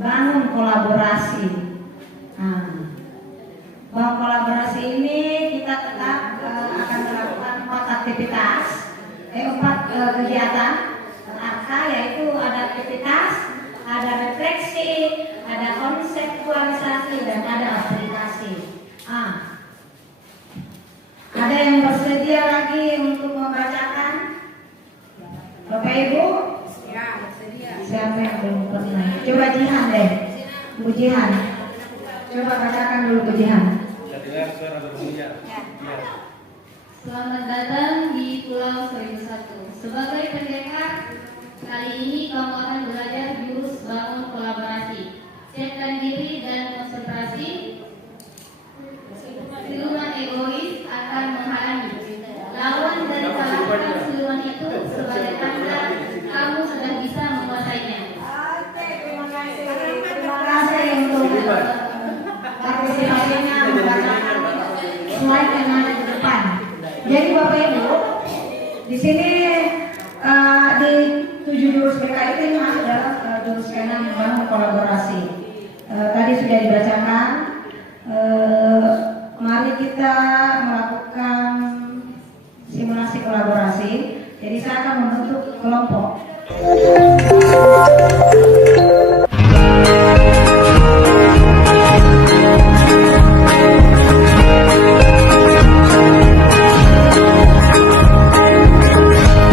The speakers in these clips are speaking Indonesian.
bangun kolaborasi. Nah, bangun kolaborasi ini kita tetap akan melakukan 4 kegiatan RK, yaitu ada aktivitas, ada refleksi, ada konseptualisasi, dan ada aplikasi. Ada yang bersedia lagi untuk membacakan? Bapak Ibu? Ya, bersedia. Siapa yang belum pernah? Coba Jihan deh, Bu Jihan. Coba bacakan dulu Bu Jihan. Selamat datang di Pulau Seribu Satu. Sebagai pendekar, kali ini kamu akan belajar jurus bangun kolaborasi, siapkan diri dan konsentrasi. Siluman egois akan menghalangi. Lawan dan kalahkan siluman itu sebagai tanda kamu sudah bisa menguasainya. Oke, terima kasih. Terima kasih untuk partisipasinya membacakan slide yang ada di depan. Jadi Bapak Ibu, di sini di 7 jurus PKI itu masuk dalam jurus ke-6 membangun kolaborasi. Tadi sudah dibacakan. Mari kita melakukan simulasi kolaborasi. Jadi saya akan membentuk kelompok.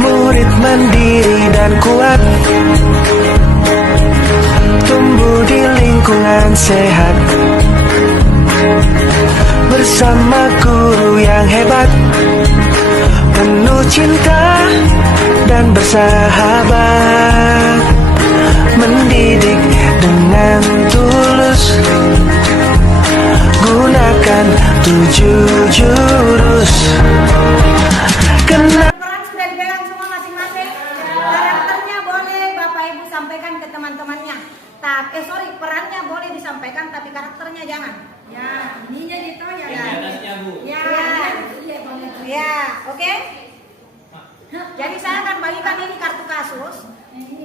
Murid mandiri dan kuat, tumbuh di lingkungan sehat, bersama guru yang hebat, penuh cinta dan bersahabat, mendidik dengan tulus, gunakan 7 jurus. Peran sudah dipegang semua masing-masing. Karakternya boleh Bapak Ibu sampaikan ke teman-temannya. Perannya boleh disampaikan, tapi karakternya jangan. Ya, ininya gitu ya. Ya, ya, oke. Jadi saya akan bagikan ini kartu kasus.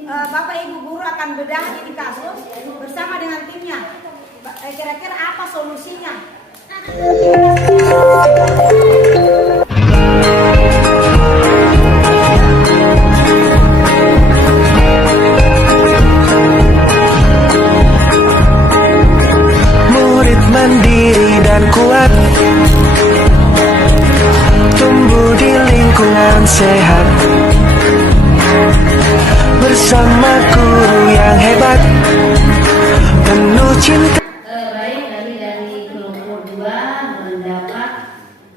Bapak Ibu guru akan bedah ini kasus bersama dengan timnya. Kira-kira apa solusinya? Murid mandiri dan kuat, tumbuh di lingkungan sehat, bersama guru yang hebat, penuh cinta. Baik, dari kelompok 2 mendapat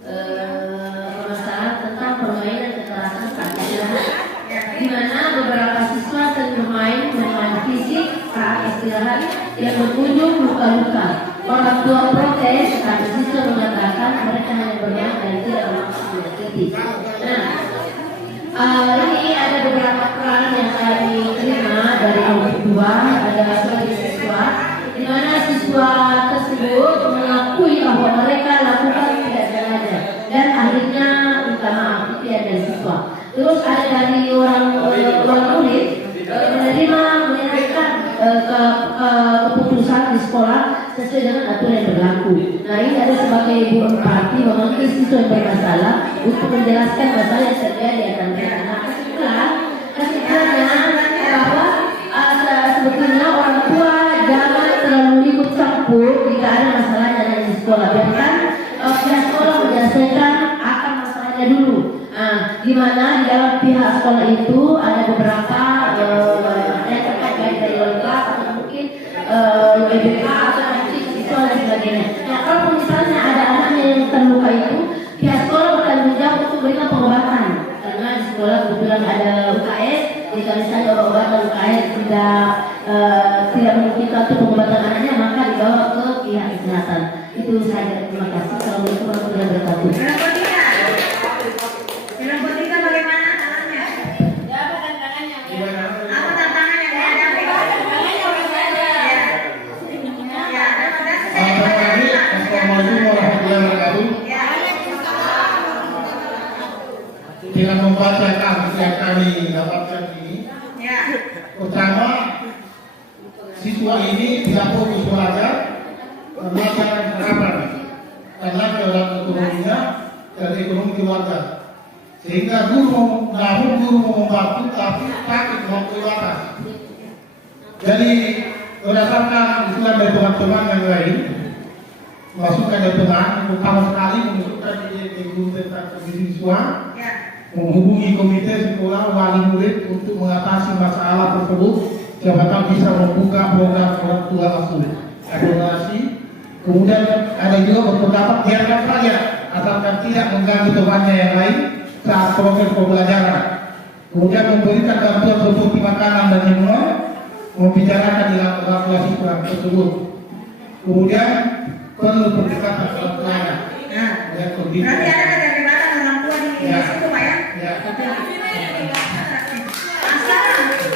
permasalahan tentang permainan kekerasan saat istirahat, di mana beberapa siswa sering bermain fisik saat istirahat yang berujung luka-luka. Orang tua protes, tetapi siswa mengatakan mereka hanya bermain dan tidak bermaksud menyakiti. Ini ada beberapa peran yang kami terima dari kelompok 2. Ada sebagai siswa, di mana siswa tersebut mengakui bahwa mereka lakukan tidak sengaja dan akhirnya minta maaf. Itu ya dari siswa. Terus ada dari orang murid menerima menyerahkan keputusan di sekolah sesuai dengan aturan yang berlaku. Nah, ini ada sebagai ibu empati memanggil siswa yang bermasalah untuk menjelaskan masalah yang terjadi antara mereka. Nah, kesimpulannya bahwa sebetulnya orang tua jangan terlalu ikut campur jika ada masalah yang ada di sekolah. Biarkan pihak sekolah menyelesaikan akar masalahnya dulu. Di mana di dalam pihak sekolah itu ada beberapa yang terkait dari wali kelas atau mungkin BBK atau siswa dan sebagainya. Nah, kalau misalnya ada anaknya yang terluka itu, pihak sekolah bertanggung jawab untuk memberikan pengobatan. Karena di sekolah kebetulan ada UKS, jika misalnya obat-obatan UKS tidak memungkinkan untuk pengobatan anaknya, maka dibawa ke pihak kesehatan. Itu saja. Terima kasih. Assalamualaikum warahmatullahi wabarakatuh. Kelompok 3 bagaimana tangannya? Apa tantangannya? Apa tantangannya? Dengan membacakan yang kami dapatkan ini, pertama siswa ini tidak fokus belajar, belajar harapan karena dalam ekonominya dan ekonomi keluarga. Sehingga guru mau membantu tapi takut mau keluar. Jadi berdasarkan usulan dari teman-teman yang lain, masukan dari teman utama sekali mengusulkan ide guru tentang kondisi siswa, menghubungi komite sekolah wali murid untuk mengatasi masalah tersebut. Siapa tahu bisa membuka program orang tua asuh akomodasi. Kemudian ada juga berpendapat biarkan saja asalkan tidak mengganggu temannya yang lain saat proses pembelajaran. Kemudian memberikan bantuan seperti makanan dan minuman, membicarakan dalam evaluasi kurang tersebut. Kemudian perlu pendekatan orang tuanya. Berarti ada keterlibatan orang tua di situ Pak ya? Ya.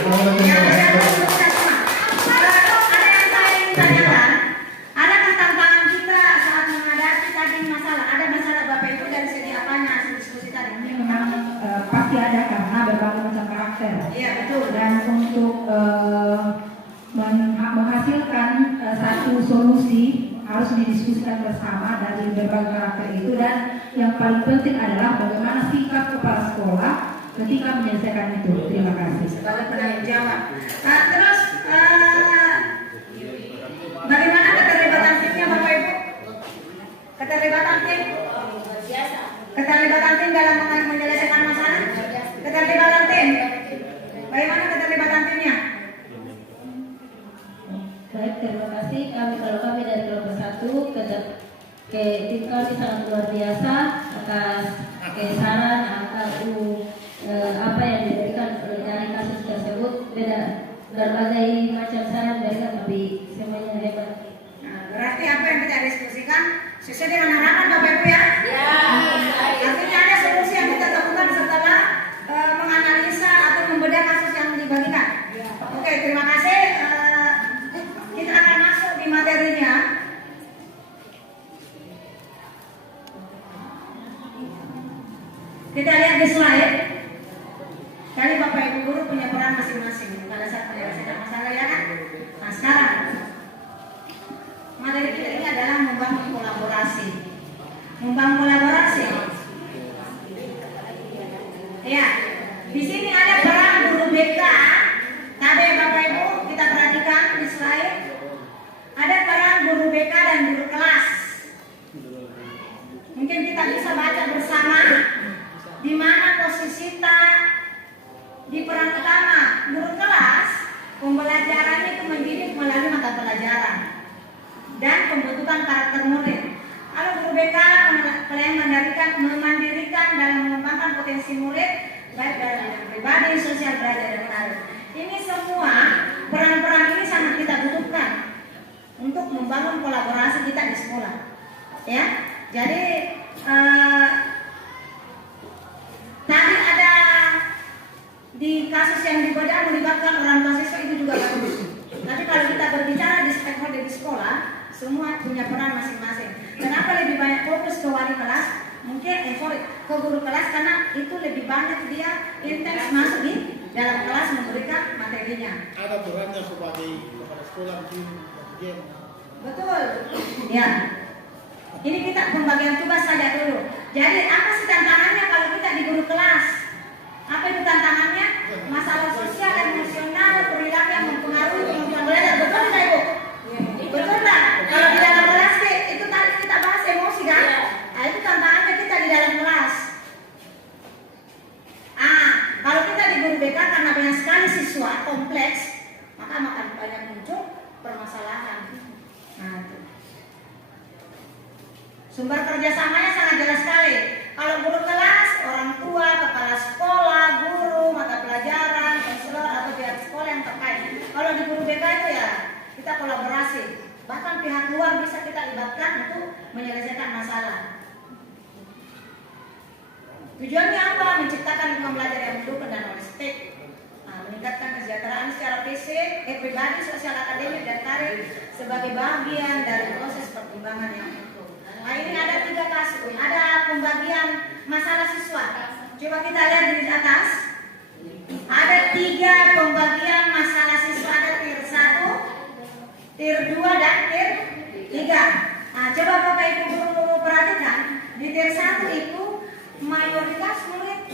Ada yang saya ingin tanyakan, adakah tantangan kita saat menghadapi tadi masalah? Ada masalah Bapak Ibu dari segi apanya hasil diskusi tadi? Ini memang pasti ada karena berbagai macam karakter. Iya betul. Dan untuk menghasilkan satu solusi harus didiskusikan bersama dari berbagai karakter itu, dan yang paling penting adalah bagaimana sikap kepala sekolah ketika menyelesaikan itu. Terima kasih. Sebagai penanya jawab. Nah, terus bagaimana keterlibatan timnya Bapak Ibu? Keterlibatan tim? Keterlibatan tim dalam menyelesaikan masalah? Keterlibatan tim? Bagaimana keterlibatan timnya? Baik, terima kasih. Kalau kami dari kelompok 1 tim kami sangat luar biasa atas saran atau apa yang diberikan dari kasus tersebut. Berbagai macam saran diberikan, tapi semuanya hebat. Nah, berarti apa yang kita diskusikan sesuai dengan harapan Bapak Ibu ya? Ya. Artinya ada solusi yang kita temukan setelah menganalisa atau membedah kasus yang dibagikan. Oke, terima kasih. Kita akan masuk di materinya. Kita lihat di slide. Kali Bapak Ibu guru punya peran masing-masing pada saat menyelesaikan masalah ya kan? Nah sekarang materi kita ini adalah membangun kolaborasi. Membangun kolaborasi. Ya, di sini ada peran guru BK. Tadi Bapak Ibu kita perhatikan di slide. Ada peran guru BK dan guru kelas. Mungkin kita bisa baca bersama di mana posisi kita di peran utama. Guru kelas pembelajarannya itu mendidik melalui mata pelajaran dan pembentukan karakter murid. Kalau guru BK memandirikan dalam mengembangkan potensi murid baik dalam bidang pribadi, sosial, belajar dan karir. Ini semua peran-peran ini sangat kita butuhkan untuk membangun kolaborasi kita di sekolah. Ya, jadi tadi ada di kasus yang dibedah melibatkan orang tua siswa itu juga bagus. Tapi kalau kita berbicara di stakeholder di sekolah, semua punya peran masing-masing. Kenapa lebih banyak fokus ke wali kelas? Mungkin ke guru kelas karena itu lebih banyak dia intens masuk di dalam kelas memberikan materinya. Ada perannya sebagai kepala sekolah di bagian. Betul. Ya. Ini kita pembagian tugas saja dulu. Jadi apa sih tantangannya kalau kita di guru kelas? Apa itu tantangannya? Masalah sosial, emosional, perilaku yang mempengaruhi kemampuan belajar. Betul tidak Ibu? Betul tak? Kalau di dalam kelas itu tadi kita bahas emosi kan? Nah, itu tantangannya kita di dalam kelas. Kalau kita di guru BK karena banyak sekali siswa kompleks, maka akan banyak muncul permasalahan. Nah, itu. Sumber kerjasamanya sangat jelas sekali. Kalau guru kelas, orang tua, kepala sekolah, guru, mata pelajaran, konselor atau pihak sekolah yang terkait. Kalau di guru BK itu ya kita kolaborasi. Bahkan pihak luar bisa kita libatkan untuk menyelesaikan masalah. Tujuannya apa? Menciptakan lingkungan belajar yang mendukung dan holistik. Meningkatkan kesejahteraan secara fisik, pribadi, sosial, akademik, dan karir sebagai bagian dari proses perkembangan yang utuh. Nah, ini ada 3 kasus, ada pembagian masalah siswa. Coba kita lihat di atas. Ada 3 pembagian masalah siswa. Ada tier 1, 3. Nah, coba Bapak Ibu guru perhatikan di tier 1 itu mayoritas murid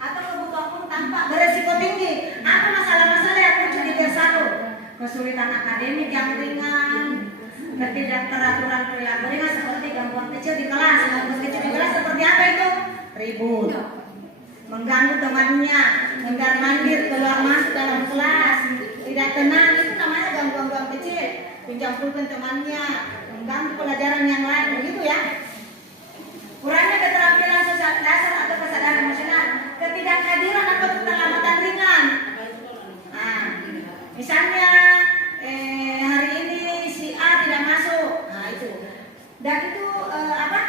atau kebutuhan pun tampak beresiko tinggi. Apa masalah-masalah yang muncul di tier 1? Kesulitan akademik yang ringan, ketidakteraturan perilaku ringan seperti gangguan kecil di kelas. Gangguan kecil di kelas seperti apa itu? Ribut, mengganggu temannya, mondar-mandir keluar masuk dalam kelas, tidak tenang, itu namanya gangguan kecil. Pinjam pulpen temannya, mengganggu pelajaran yang lain, begitu ya. Kurangnya keterampilan sosial dasar atau kesadaran emosional, ketidakhadiran atau keterlambatan ringan. Nah, misalnya hari ini si A tidak masuk, nah itu. Dan itu apa?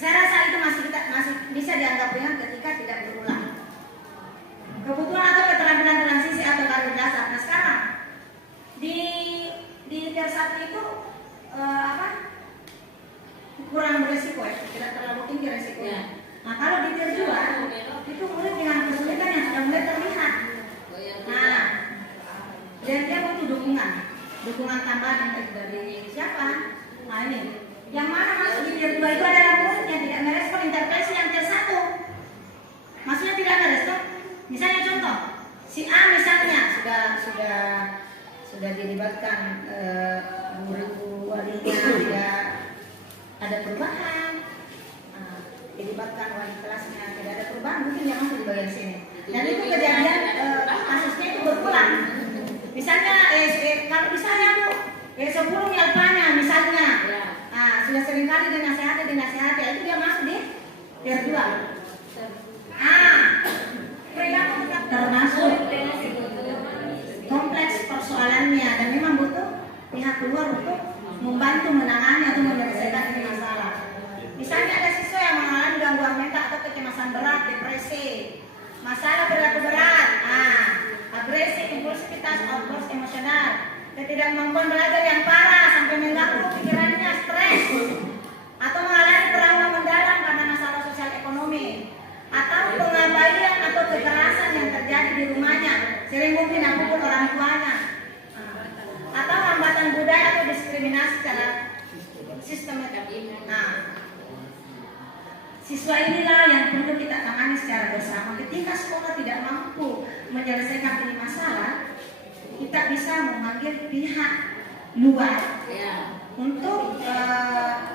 Saya rasa itu masih bisa dianggap ringan ketika tidak berulang. Kebutuhan atau keterampilan transisi atau karir dasar. Nah sekarang di tier 1 itu apa? Kurang beresiko ya, tidak terlalu tinggi resikonya. Nah kalau di tier 2 itu murid dengan kesulitan yang sudah mulai terlihat. Nah dan dia butuh dukungan tambahan dari siapa? Nah ini yang mana masuk di tier 2 itu adalah murid yang tidak merespon intervensi yang tier 1. Maksudnya tidak merespon. Misalnya contoh, si A misalnya sudah dilibatkan guru walinya tidak ada perubahan, dilibatkan wali kelasnya tidak ada perubahan, mungkin yang masuk di bagian sini. Dan itu kejadian kasusnya itu berulang. Misalnya kalau misalnya Bu 10 Alpanya misalnya, sudah sering kali dinasehati, itu dia masuk di tier 2. Perilaku termasuk kompleks persoalannya dan memang butuh pihak luar untuk membantu menangani atau menyelesaikan ini masalah. Misalnya ada siswa yang mengalami gangguan mental atau kecemasan berat, depresi, masalah perilaku berat, agresi, impulsivitas, outburst emosional, ketidakmampuan belajar yang parah sampai mengganggu pikirannya, stres, atau mengalami trauma mendalam karena masalah sosial ekonomi, atau pengabaian atau kekerasan yang terjadi di rumahnya, sering mungkin apapun orang tuanya, atau hambatan budaya atau diskriminasi secara sistematik. Nah, siswa inilah yang perlu kita tangani secara bersama. Ketika sekolah tidak mampu menyelesaikan ini masalah, kita bisa memanggil pihak luar untuk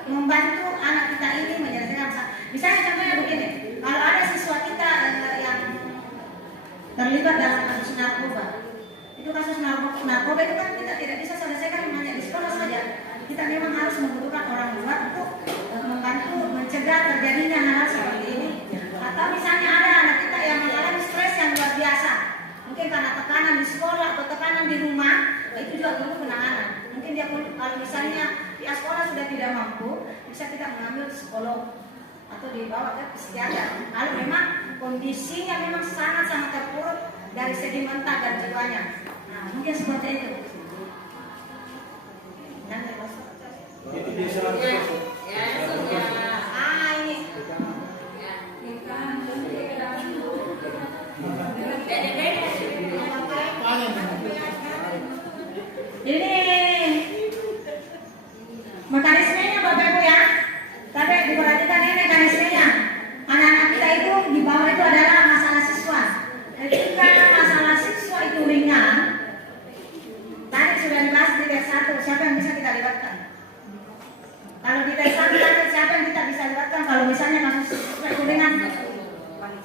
membantu anak kita ini menyelesaikan masalah. Misalnya contohnya begini, kalau ada siswa kita yang terlibat dalam kasus narkoba, itu kasus narkoba itu kan kita tidak bisa selesaikan hanya di sekolah saja. Kita memang harus membutuhkan orang luar untuk membantu mencegah terjadinya hal seperti ini. Atau misalnya ada anak kita yang mengalami stres yang luar biasa, mungkin karena tekanan di sekolah atau tekanan di rumah, itu juga perlu penanganan. Mungkin dia pun kalau misalnya pihak sekolah sudah tidak mampu, bisa kita mengambil psikolog atau dibawa ke psikiater. Kalau memang kondisinya memang sangat-sangat terpuruk dari segi mental dan jiwanya. Nah, mungkin seperti itu. Ini mekanismenya Bapak Ibu ya. Tapi diperhatikan ini mekanismenya. Anak-anak kita itu di bawah itu adalah masalah siswa. Ketika masalah siswa itu ringan, tadi sudah dibahas di tes 1, siapa yang bisa kita libatkan? Kalau di tes 1 tadi siapa yang kita bisa libatkan? Kalau misalnya kasus siswa itu ringan,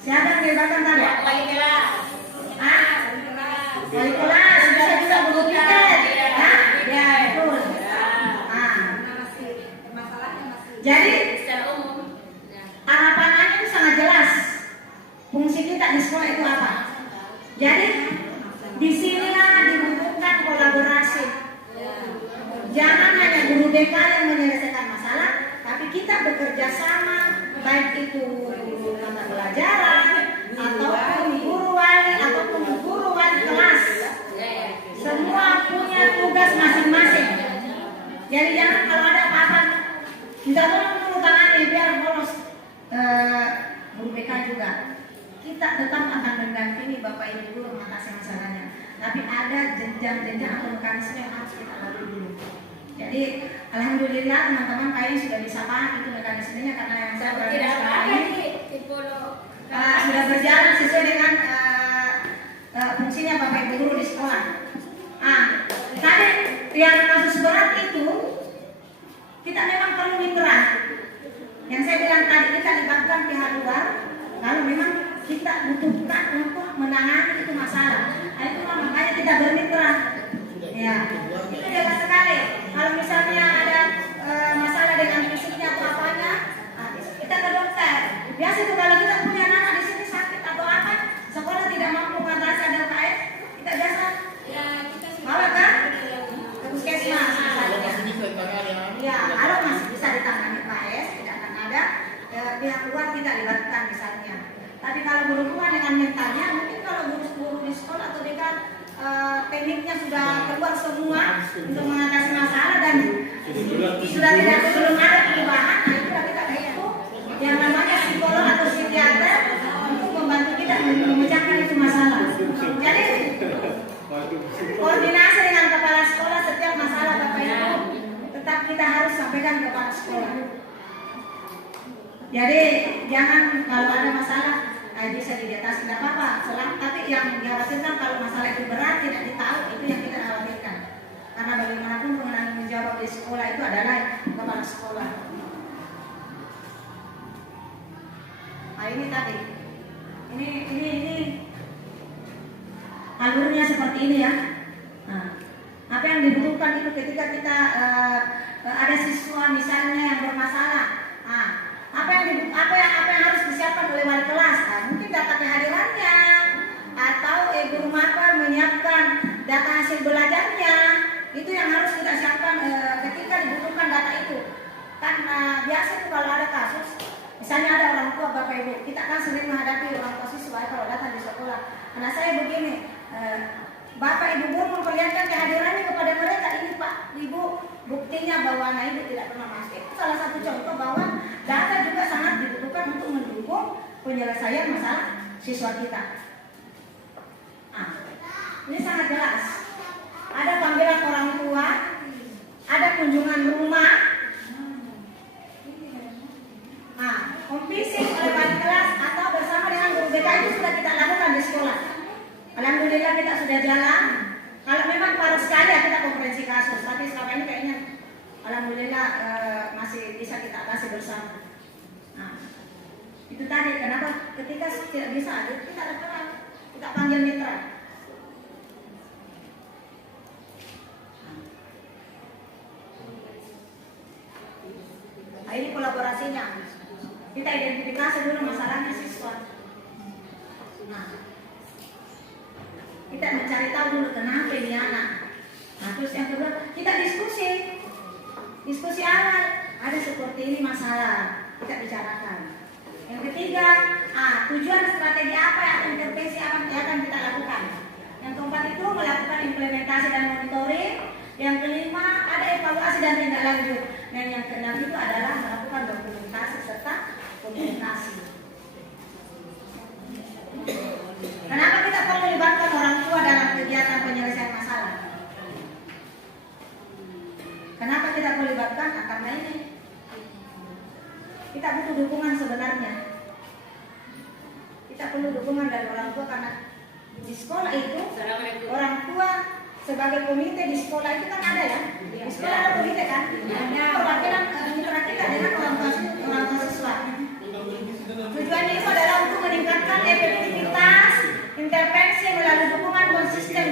siapa yang dilibatkan tadi? Wali kelas. Wali kelas, bisa juga guru piket. Ya, betul. Jadi harapannya itu sangat jelas. Fungsi kita di sekolah itu apa? Jadi disinilah dibutuhkan kolaborasi. Jangan hanya guru BK yang menyelesaikan masalah, tapi kita bekerja sama, baik itu mata pelajaran ataupun guru wali ataupun guru wali kelas. Semua punya tugas masing-masing. Jadi jangan kalau ada apa-apa minta tolong dulu tangani biar bolos guru BK juga. Kita tetap akan mendampingi Bapak Ibu guru mengatasi masalahnya. Tapi ada jenjang-jenjang atau mekanisme yang harus kita lalui dulu. Jadi alhamdulillah teman-teman kayaknya sudah bisa paham itu mekanismenya karena yang saya berada sekarang ini sudah berjalan sesuai dengan fungsinya Bapak Ibu guru di sekolah. Tadi yang kasus berat itu kita memang perlu mitra. Yang saya bilang tadi kita libatkan pihak luar kalau memang kita butuhkan untuk menangani itu masalah. Itu makanya kita bermitra. Ya, itu jelas sekali. Kalau misalnya ada masalah dengan fisiknya atau apanya, kita ke dokter. Biasa itu kalau kita punya anak di sini sakit atau apa, sekolah tidak mampu mengatasi ada UKS, kita biasa bawa kan ke puskesmas. Ya, kalau masih bisa ditangani UKS, tidak akan ada pihak luar kita libatkan misalnya. Tapi kalau berhubungan dengan mentalnya, mungkin kalau guru-guru di sekolah atau dekat tekniknya sudah keluar semua untuk mengatasi masalah dan sudah tidak belum ada perubahan, nah itu kita itu yang namanya psikolog atau psikiater untuk membantu kita memecahkan itu masalah. Jadi koordinasi dengan kepala sekolah setiap masalah Bapak Ibu tetap kita harus sampaikan ke kepala sekolah. Jadi jangan kalau ada masalah bisa diatasi tidak apa-apa, tapi yang dikhawatirkan kalau masalah itu berat tidak ditahu, itu yang kita khawatirkan. Karena bagaimanapun penanggung menjawab di sekolah itu adalah kepala sekolah. Nah ini tadi, ini alurnya seperti ini ya. Nah, apa yang dibutuhkan itu ketika kita ada siswa misalnya yang bermasalah. Nah, apa yang harus disiapkan oleh wali kelas? Mungkin data kehadirannya atau guru makan menyiapkan data hasil belajarnya, itu yang harus kita siapkan ketika dibutuhkan data itu. Kan biasa itu kalau ada kasus, misalnya ada orang tua Bapak Ibu, kita kan sering menghadapi orang tua siswa kalau datang di sekolah. Anak saya begini, Bapak Ibu guru memperlihatkan kehadirannya kepada mereka, ini Pak Ibu buktinya bahwa anak Ibu tidak pernah masuk. Itu salah satu contoh bahwa data juga sangat dibutuhkan untuk mendukung penyelesaian masalah siswa kita. Ini sangat jelas. Ada panggilan orang tua, ada kunjungan rumah, home visit oleh wali kelas atau bersama dengan guru BK itu sudah kita lakukan di sekolah. Alhamdulillah kita sudah jalan. Kalau memang parah sekali ya kita konferensi kasus, tapi selama ini kayaknya alhamdulillah masih bisa kita atasi bersama. Itu tadi kenapa ketika tidak bisa kita ada peran, kita panggil mitra. Nah, ini kolaborasinya. Kita identifikasi dulu masalahnya siswa. Nah, kita mencari tahu dulu kenapa ini anak. Nah, terus yang kedua kita diskusi awal. Ada seperti ini masalah, kita bicarakan. Yang ketiga, tujuan strategi apa yang intervensi apa yang akan kita lakukan. Yang keempat itu melakukan implementasi dan monitoring. Yang kelima ada evaluasi dan tindak lanjut. Dan yang keenam itu adalah melakukan dokumentasi serta komunikasi. Kenapa kita perlu libatkan orang tua dalam kegiatan penyelesaian masalah? Kenapa kita perlu libatkan? Karena ini kita butuh dukungan sebenarnya. Kita perlu dukungan dari orang tua karena di sekolah itu orang tua sebagai komite di sekolah itu kan ada ya. Di sekolah ada komite kan. Ada perwakilan mitra kita dengan orang tua siswa. Tujuannya itu adalah untuk meningkatkan efektivitas intervensi melalui dukungan konsisten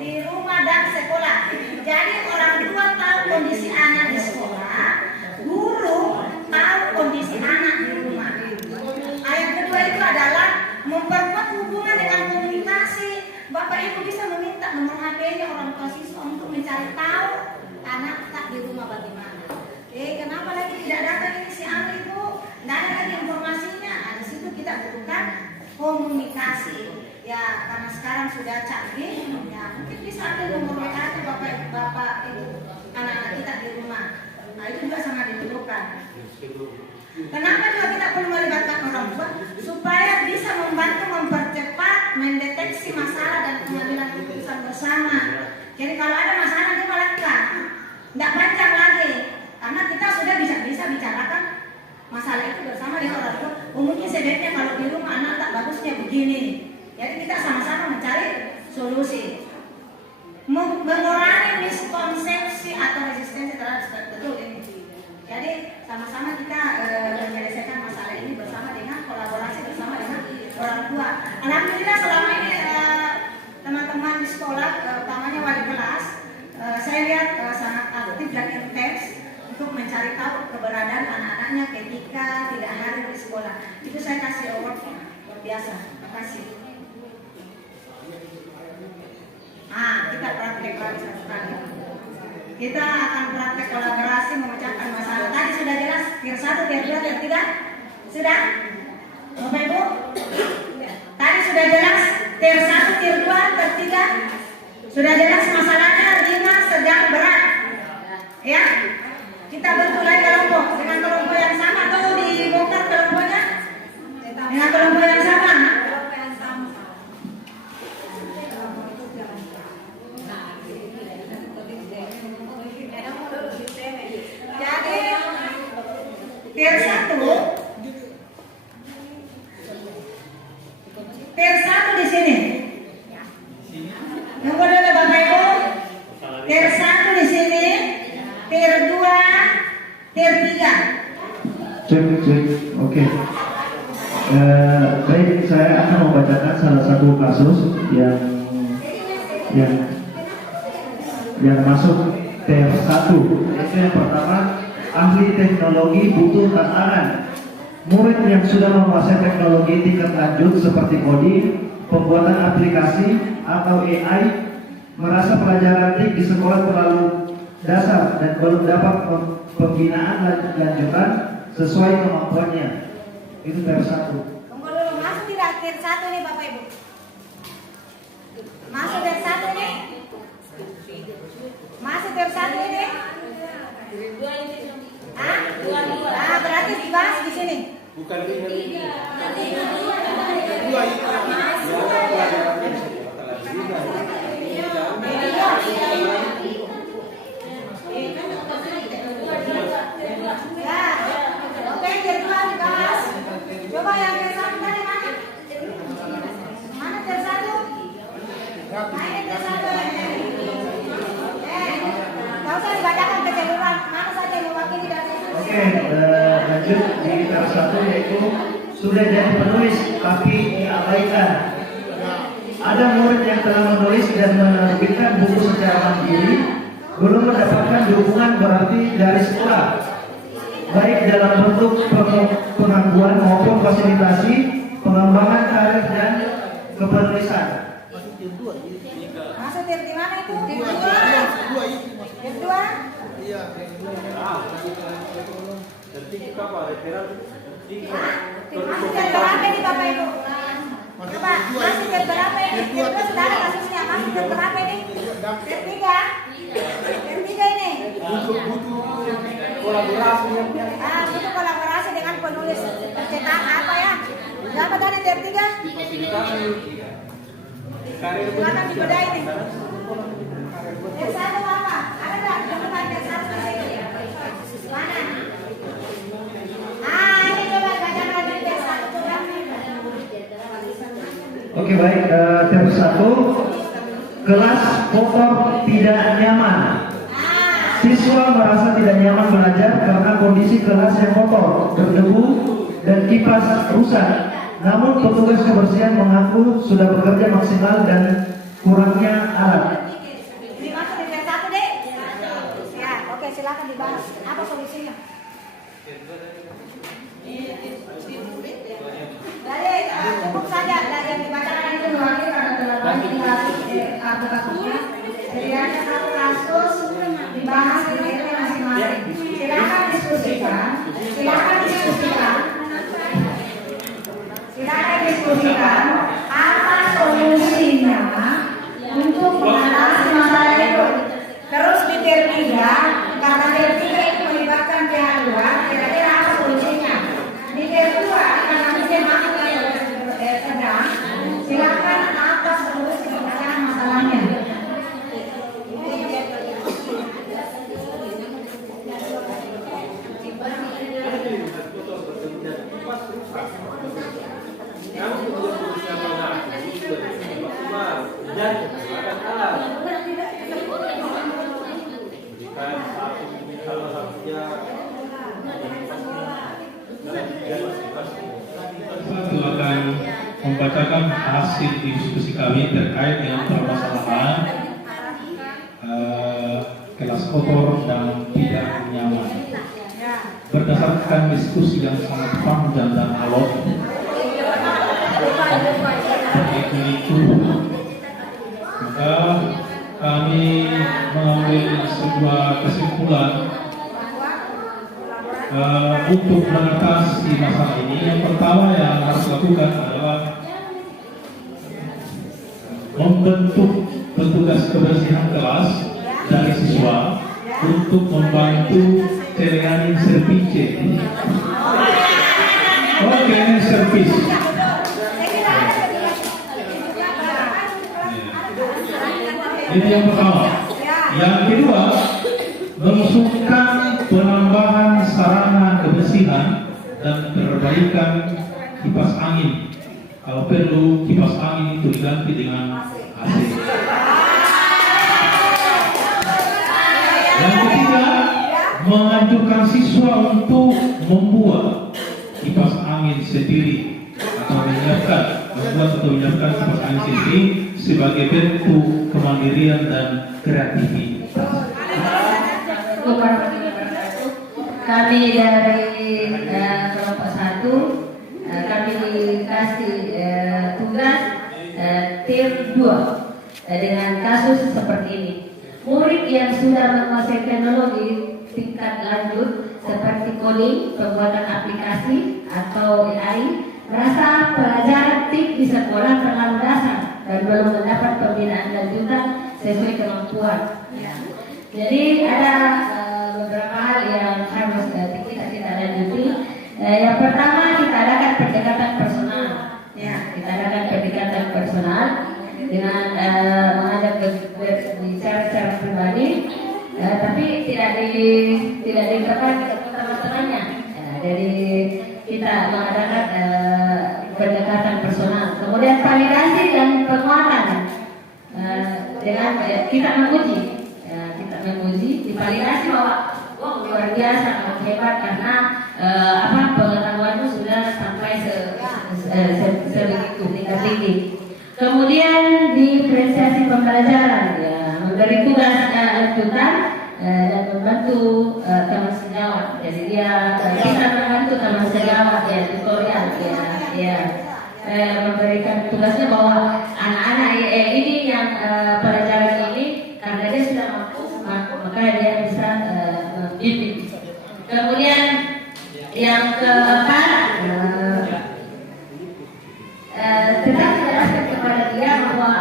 di rumah dan sekolah. Jadi orang tua tahu kondisi anak di sekolah, guru tahu kondisi anak di rumah. Yang kedua itu adalah memperkuat hubungan dengan komunikasi. Bapak Ibu bisa meminta nomor HP-nya orang tua siswa untuk mencari tahu anak tak di rumah bagaimana. Kenapa lagi tidak datang ini si Amri itu? Tidak ada lagi informasinya. Di situ kita butuhkan komunikasi. Ya karena sekarang sudah canggih, ya mungkin bisa ambil nomor WA bapak Ibu anak-anak kita di rumah. Nah itu juga sangat dibutuhkan. Kenapa juga kita perlu melibatkan orang tua? Supaya bisa membantu mempercepat mendeteksi masalah dan pengambilan keputusan bersama. Jadi kalau ada masalah dia melakukan, tidak panjang dan intens untuk mencari tahu keberadaan anak-anaknya ketika tidak hadir di sekolah. Itu saya kasih awardnya, luar biasa. Terima kasih. Kita praktek lagi satu kali. Kita akan praktek kolaborasi memecahkan masalah. Tadi sudah jelas tier 1, tier 2, tier 3? Sudah? Bapak Ibu? Tadi sudah jelas tier 1, tier 2, tier 3? Sudah jelas masalahnya ringan, sedang, berat. Ya? Kita bentuk lagi kelompok dengan kelompok yang sama atau dibongkar kelompoknya? Dengan kelompok yang sama. Jadi tier 1 di sini. Tunggu dulu Bapak Ibu. Tier 1 di sini, tier 2, tier 3. Cek. Oke. Baik, saya akan membacakan salah satu kasus yang masuk tier 1. Itu yang pertama, ahli teknologi butuh tantangan. Murid yang sudah menguasai teknologi tingkat lanjut seperti coding, pembuatan aplikasi atau AI, merasa pelajaran TIK di sekolah terlalu dasar dan belum dapat pembinaan lanjutan sesuai kemampuannya. Itu tier 1. Tunggu dulu, masuk tidak tier 1 nih Bapak Ibu? Masuk tier 1 nih? Masuk tier 1 ini? Berarti dibahas di sini. Bukan ini. Oke, tier 2 dibahas. Coba yang tier 1 tadi mana? Mana tier 1? Mana tier 1? Gak usah dibacakan keseluruhan. Mana saja yang mewakili dari itu. Oke, lanjut di tier 1 yaitu sudah jadi penulis tapi diabaikan. Ada murid yang telah menulis dan menerbitkan buku secara mandiri, belum mendapatkan dukungan berarti dari sekolah, baik dalam bentuk pengakuan maupun fasilitasi pengembangan karir dan kepenulisan. Masuk tier di mana itu? Tier 2. Tier 2? Iya. Masuk tier berapa ini Bapak Ibu? Coba, masuk tier berapa ini? Tier 2 sudah ada kasusnya. Masuk tier berapa ini? Tier 3? Tier 3 ini? Butuh kolaborasi. Butuh kolaborasi dengan penulis percetak apa ya? Berapa tadi tier 3? Silakan dibedain nih. Tier 1 apa? Ada nggak teman tier 1 di sini? Mana? Ini coba bacakan lagi tier 1 coba. Oke, baik, tier 1 kelas kotor tidak nyaman. Siswa merasa tidak nyaman belajar karena kondisi kelas yang kotor, berdebu, dan kipas rusak. Namun petugas kebersihan mengaku sudah bekerja maksimal dan kurangnya alat. Ini masuk di tier 1 deh. Ya, oke silakan dibahas. Apa solusinya? Dari cukup saja dari yang dibacakan itu Wakil karena telah banyak kasusnya, jadi ada satu kasus dibahas di meja masing-masing. Silakan diskusikan. Apa solusinya untuk mengatasi masalah itu. Terus di tier 3, karena tier 3 itu melibatkan pihak luar, kira-kira apa solusinya? Di tier 2, karena bisa masuk ke sedang, silakan apa solusi pemecahan masalahnya? Itu akan membacakan hasil diskusi kami terkait dengan permasalahan kelas kotor dan tidak nyaman. Berdasarkan diskusi yang sangat panjang dan alot, itu maka kami mengambil sebuah kesimpulan untuk mengatasi masalah ini. Yang pertama yang harus dilakukan adalah membentuk petugas kebersihan kelas dari siswa untuk membantu cleaning service. Cleaning service. Itu yang pertama. Yang kedua, mengusulkan penambahan sarana kebersihan dan perbaikan kipas angin. Kalau perlu kipas angin itu diganti dengan AC. Yang ketiga, menganjurkan siswa untuk membuat kipas angin sendiri atau menyiapkan kipas angin sendiri sebagai bentuk kemandirian dan kreativitas. Kami dari kelompok 1 kami dikasih tugas tim 2 dengan kasus seperti ini. Murid yang sudah menguasai teknologi tingkat lanjut seperti coding, pembuatan aplikasi atau AI merasa pelajaran TIK di sekolah terlalu dasar dan belum mendapat pembinaan lanjutan sesuai kemampuan. Jadi ada beberapa hal yang harus kita lanjuti. Yang pertama, kita adakan pendekatan personal. Kita adakan pendekatan personal dengan mengajak bicara secara pribadi, tapi tidak diterapkan ke teman-temannya. Jadi kita mengadakan pendekatan personal. Kemudian validasi dan penguatan dengan kita menguji, divalidasi bahwa luar biasa, hebat karena pengetahuanmu sudah sampai sebegitu tingkat tinggi. Kemudian diferensiasi pembelajaran, memberi tugas lanjutan dan membantu teman sejawat. Jadi dia bisa membantu teman sejawat tutorial memberikan tugasnya bahwa anak-anak ini yang pelajaran ini karena dia sudah mampu maka dia bisa membimbing. Kemudian yang keempat, tetap jelaskan kepada dia bahwa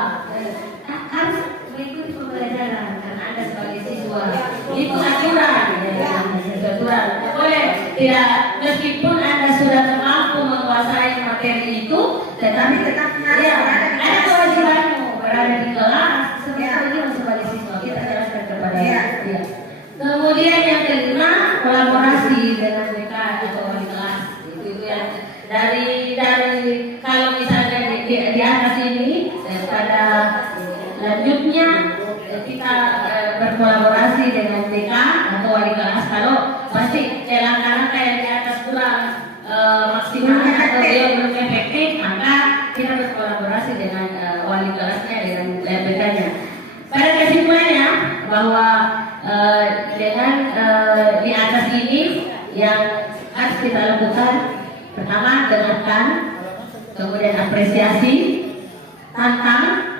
harus mengikuti pembelajaran karena Anda sebagai siswa itu aturan. Boleh tidak, meskipun Anda sudah mampu menguasai materi itu, tetapi tetap ada kewajibanmu berada di kelas sebagai siswa. Kita jelaskan kepada dia. Kemudian yang kelima, kolaborasi dengan BK atau wali kelas. Itu yang dari kalau misalnya di atas ini pada lanjutnya kita berkolaborasi dengan BK atau wali kelas. Kalau masih langkah-langkah yang di atas kurang maksimal atau dia belum efektif, maka kita berkolaborasi dengan wali kelasnya, dengan BK-nya. Pada kesimpulannya bahwa dengan di atas ini yang harus kita lakukan, pertama dengarkan, kemudian apresiasi, tantang,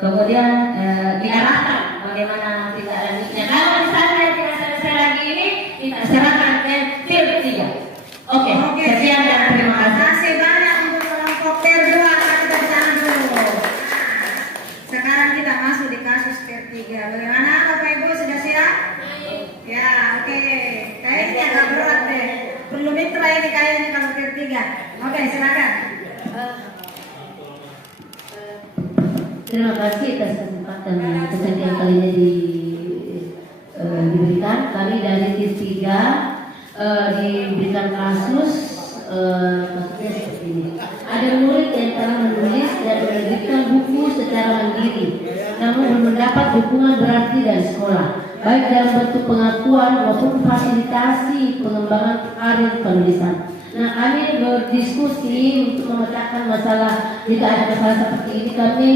kemudian diarahkan bagaimana kita lanjutnya. Kalau misalnya tidak selesai lagi ini, kita serahkan ke tim 3. Oke, sekian dan terima kasih. Terima kasih banyak untuk kelompok tier 2. Kita bicara dulu. Sekarang kita masuk di kasus tier 3. Bagaimana Bapak Ibu, sudah siap? Ya, oke. Kayaknya agak berat deh. Perlu mitra ini kayaknya kalau tier 3. Oke, silakan. Terima kasih atas kesempatan yang kali ini diberikan. Kami dari tim 3 diberikan kasus maksudnya seperti ini. Ada murid yang telah menulis dan menerbitkan buku secara mandiri, namun belum mendapat dukungan berarti dari sekolah, baik dalam bentuk pengakuan maupun fasilitasi pengembangan karir penulisan. Nah, kami berdiskusi untuk memecahkan masalah jika ada masalah seperti ini. Kami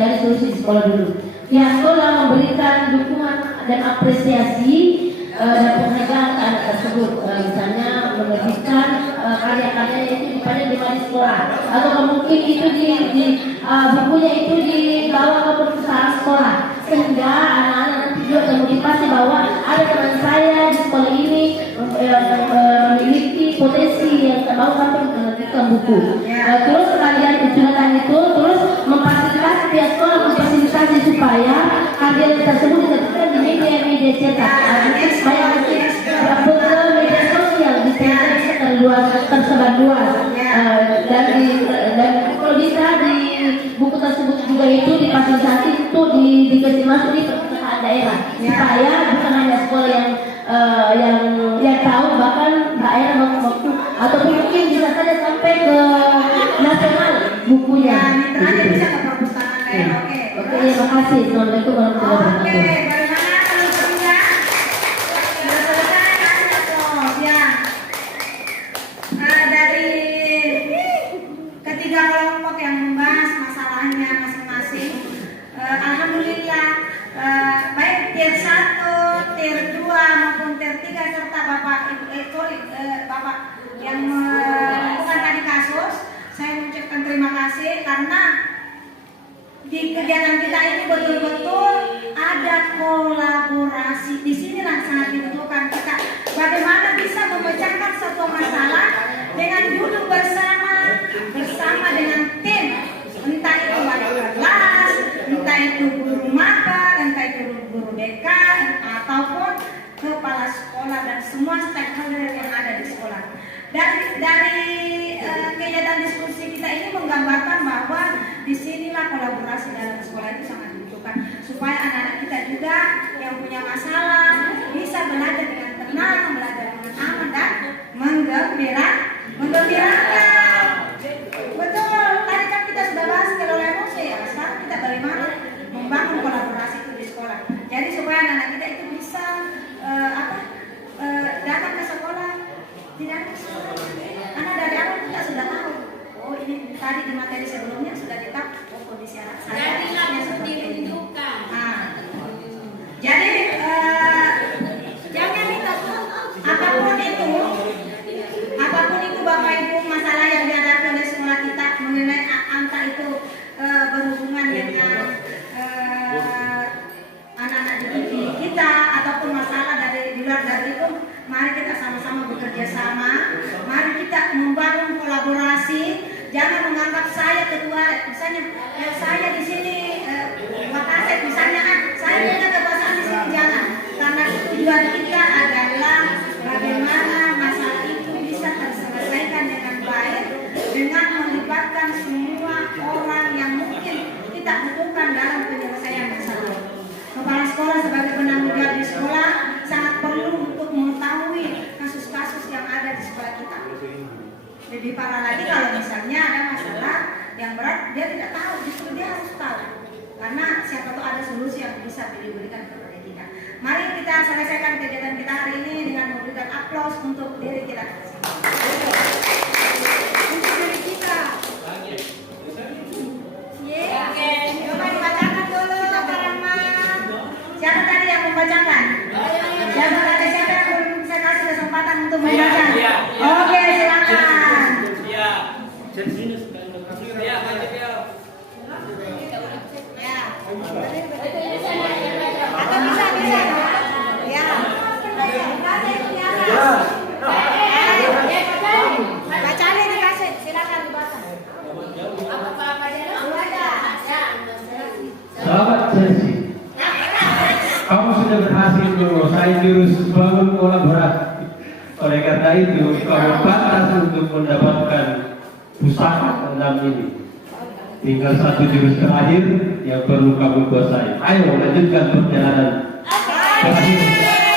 dari solusi di sekolah dulu. Pihak sekolah memberikan dukungan dan apresiasi dan penghargaan ke anak tersebut. Misalnya menerbitkan karya-karya itu dipakai di sekolah, atau mungkin itu di bukunya itu dibawa ke perpustakaan sekolah, sehingga anak-anak nanti juga termotivasi bahwa ada teman saya di sekolah ini memiliki potensi yang mau sampai menerbitkan buku. Terus kalian kejutan itu terus memfasilitasi pihak sekolah memfasilitasi supaya karya tersebut diterbitkan di media cetak, supaya nanti dapat ke media sosial tersebar luas, dan kalau bisa di buku tersebut juga itu difasilitasi itu dikasih masuk di perpustakaan daerah, supaya bukan hanya sekolah yang tahu, bahkan daerah ataupun mungkin bisa saja sampai ke nasional bukunya. Mitra bisa ke perpustakaan daerah. Oke, terima kasih. Assalamualaikum warahmatullahi Oke, wabarakatuh. bagaimana kalau sudah? Sudah selesai kan? Ya. Dari ketiga kelompok yang membahas masalahnya masing-masing, alhamdulillah baik tier 1, tier 2 maupun tier 3 serta Bapak Bapak yang melakukan tadi kasus, saya mengucapkan terima kasih karena di kegiatan kita ini betul-betul ada kolaborasi. Di sinilah sangat dibutuhkan kita bagaimana bisa memecahkan satu masalah dengan duduk bersama dengan tim, entah itu wali kelas, entah itu guru maba, entah itu guru BK, ataupun kepala sekolah dan semua stakeholder yang ada di sekolah. Dari kegiatan diskusi kita ini menggambarkan bahwa disinilah kolaborasi dalam sekolah itu sangat dibutuhkan supaya anak-anak kita juga yang punya masalah bisa belajar dengan tenang, belajar dengan aman dan menggembirakan. Betul, tadi kan kita sudah bahas kelola emosi ya. Sekarang kita bagaimana membangun kolaborasi itu di sekolah. Jadi supaya anak-anak kita itu bisa datang ke sekolah tidak ada. Karena dari awal kita sudah tahu. Oh ini tadi di materi sebelumnya sudah ditahu. Oh kondisi anak saya. Jadi langsung ditunjukkan. Jadi jangan ditakut. Apapun itu Bapak Ibu masalah yang dihadapi oleh sekolah kita mengenai angka itu berhubungan dengan anak-anak didik kita ataupun masalah di luar dari itu, mari kita sama-sama bekerja sama, mari kita membangun kolaborasi. Jangan menganggap saya ketua, misalnya saya di sini Wakasek misalnya saya punya kekuasaan di sini, jangan, karena tujuan kita adalah bagaimana masalah itu bisa terselesaikan dengan baik dengan melibatkan semua orang yang mungkin kita butuhkan dalam penyelesaian masalah. Kepala sekolah sebagai penanggung jawab di sekolah sangat perlu untuk mengetahui kasus-kasus yang ada di sekolah kita. Lebih parah lagi kalau misalnya ada masalah yang berat, dia tidak tahu, justru dia harus tahu. Karena siapa tahu ada solusi yang bisa diberikan kepada kita. Mari kita selesaikan kegiatan kita hari ini dengan memberikan aplaus untuk diri kita. Untuk diri kita. Coba dibacakan dulu Kak Rahma. Siapa tadi yang membacakan? Siapa tadi siapa yang belum saya kasih kesempatan untuk membaca? Oke, silakan. Atau bisa. Ya. Bacanya dikasih, silakan dibaca. Sahabat Chelsea, kamu sudah berhasil menguasai jurus bangun kolaborasi. Oleh karena itu, kamu pantas untuk mendapatkan pusaka tentang ini. Tinggal satu jurus terakhir yang perlu kamu kuasai. Ayo lanjutkan perjalanan. Terima kasih.